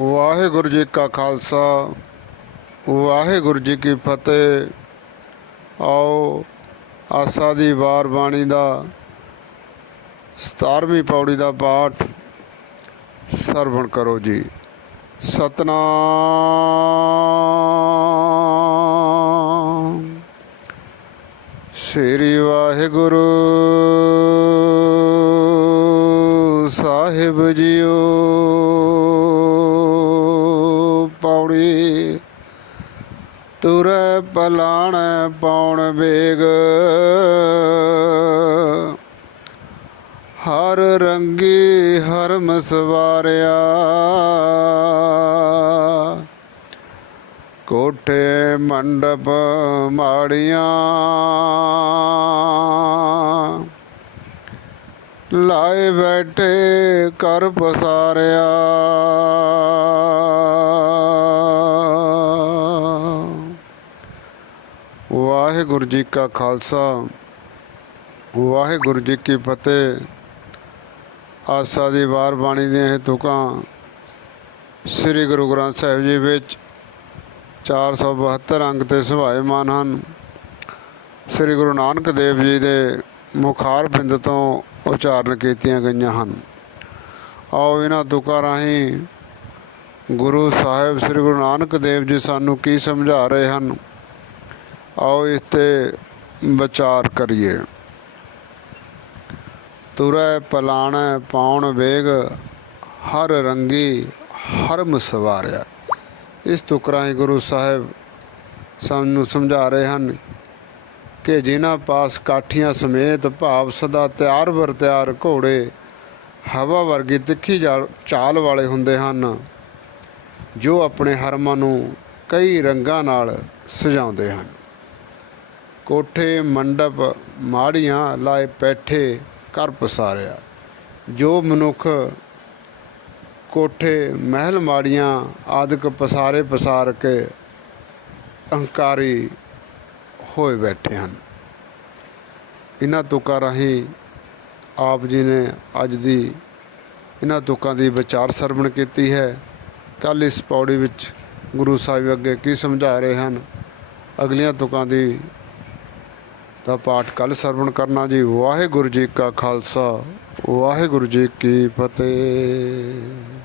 ਵਾਹਿਗੁਰੂ ਜੀ ਕਾ ਖਾਲਸਾ, ਵਾਹਿਗੁਰੂ ਜੀ ਕੀ ਫਤਿਹ। ਆਓ, ਆਸਾ ਦੀ ਵਾਰ ਬਾਣੀ ਦਾ 17ਵੀਂ ਪੌੜੀ ਦਾ ਪਾਠ ਸਰਵਣ ਕਰੋ ਜੀ। ਸਤਨਾਮ। ਸ੍ਰੀ ਵਾਹਿਗੁਰੂ ਸਾਹਿਬ ਜੀਓ। ਪੌੜੀ ਤੁਰੈ ਪਲਾਣ ਪੌਣ ਵੇਗ। ਹਰ ਰੰਗੀ ਹਰਮ ਸਵਾਰਿਆ। ਕੋਠੇ ਮੰਡਪ ਮਾੜੀਆਂ। ਲਾਏ ਬੈਠੇ ਕਰ ਪਸਾਰਿਆ। ਵਾਹਿਗੁਰੂ ਜੀ ਕਾ ਖਾਲਸਾ, ਵਾਹਿਗੁਰੂ ਜੀ ਕੀ ਫਤਿਹ। ਆਸਾ ਦੀ ਵਾਰ ਬਾਣੀ ਦੀਆਂ ਇਹ ਤੁਕਾਂ ਸ੍ਰੀ ਗੁਰੂ ਗ੍ਰੰਥ ਸਾਹਿਬ ਜੀ ਵਿੱਚ 472 ਅੰਗ ਤੇ ਸੁਭਾਏਮਾਨ ਹਨ। ਸ੍ਰੀ ਗੁਰੂ ਨਾਨਕ ਦੇਵ ਜੀ ਦੇ ਮੁਖਾਰ ਬਿੰਦ ਤੋਂ ਉਚਾਰਨ ਕੀਤੀਆਂ ਗਈਆਂ ਹਨ। ਆਓ ਇਹਨਾਂ ਤੁਕਾਂ ਰਾਹੀਂ ਗੁਰੂ ਸਾਹਿਬ ਸ੍ਰੀ ਗੁਰੂ ਨਾਨਕ ਦੇਵ ਜੀ ਸਾਨੂੰ ਕੀ ਸਮਝਾ ਰਹੇ ਹਨ? ਆਓ ਇਸ ਤੇ ਵਿਚਾਰ ਕਰੀਏ। ਤੁਰੈ ਪਲਾਣ ਪਾਉਣ ਵੇਗ, ਹਰ ਰੰਗੀ ਹਰਮ ਸਵਾਰਿਆ। ਇਸ ਤੁਕਰਾਂ ਗੁਰੂ ਸਾਹਿਬ ਸਾਨੂੰ ਸਮਝਾ ਰਹੇ ਹਨ ਕਿ ਜਿਨ੍ਹਾਂ ਪਾਸ ਕਾਠੀਆਂ ਸਮੇਤ ਭਾਵ ਸਦਾ ਤਿਆਰ ਵਰ ਤਿਆਰ ਘੋੜੇ, ਹਵਾ ਵਰਗੀ ਤਿੱਖੀ ਜਾਲ- ਚਾਲ ਵਾਲੇ ਹੁੰਦੇ ਹਨ, ਜੋ ਆਪਣੇ ਹਰਮਾਂ ਨੂੰ ਕਈ ਰੰਗਾਂ ਨਾਲ ਸਜਾਉਂਦੇ ਹਨ। ਕੋਠੇ, ਮੰਡਪ ਮਾੜੀਆਂ ਲਾਏ ਪੈਠੇ ਕਰ ਪਸਾਰਿਆ। ਜੋ ਮਨੁੱਖ ਕੋਠੇ, ਮਹਿਲ ਮਾੜੀਆਂ ਆਦਿਕ ਪਸਾਰੇ ਪਸਾਰ ਕੇ ਅਹੰਕਾਰੀ ਹੋਏ ਬੈਠੇ ਹਨ। ਇਹਨਾਂ ਤੁਕਾਂ ਰਾਹੀਂ ਆਪ ਜੀ ਨੇ ਅੱਜ ਦੀ ਇਹਨਾਂ ਤੁਕਾਂ ਦੀ ਵਿਚਾਰ ਸਰਵਣ ਕੀਤੀ ਹੈ। ਕੱਲ ਇਸ ਪੌੜੀ ਵਿੱਚ ਗੁਰੂ ਸਾਹਿਬ ਅੱਗੇ ਕੀ ਸਮਝਾ ਰਹੇ ਹਨ? ਅਗਲੀਆਂ ਤੁਕਾਂ ਦੀ ਦਾ ਪਾਠ ਕੱਲ ਸਰਵਣ ਕਰਨਾ ਜੀ। ਵਾਹਿਗੁਰੂ ਜੀ ਕਾ ਖਾਲਸਾ ਵਾਹਿਗੁਰੂ ਜੀ ਕੀ ਫਤਿਹ।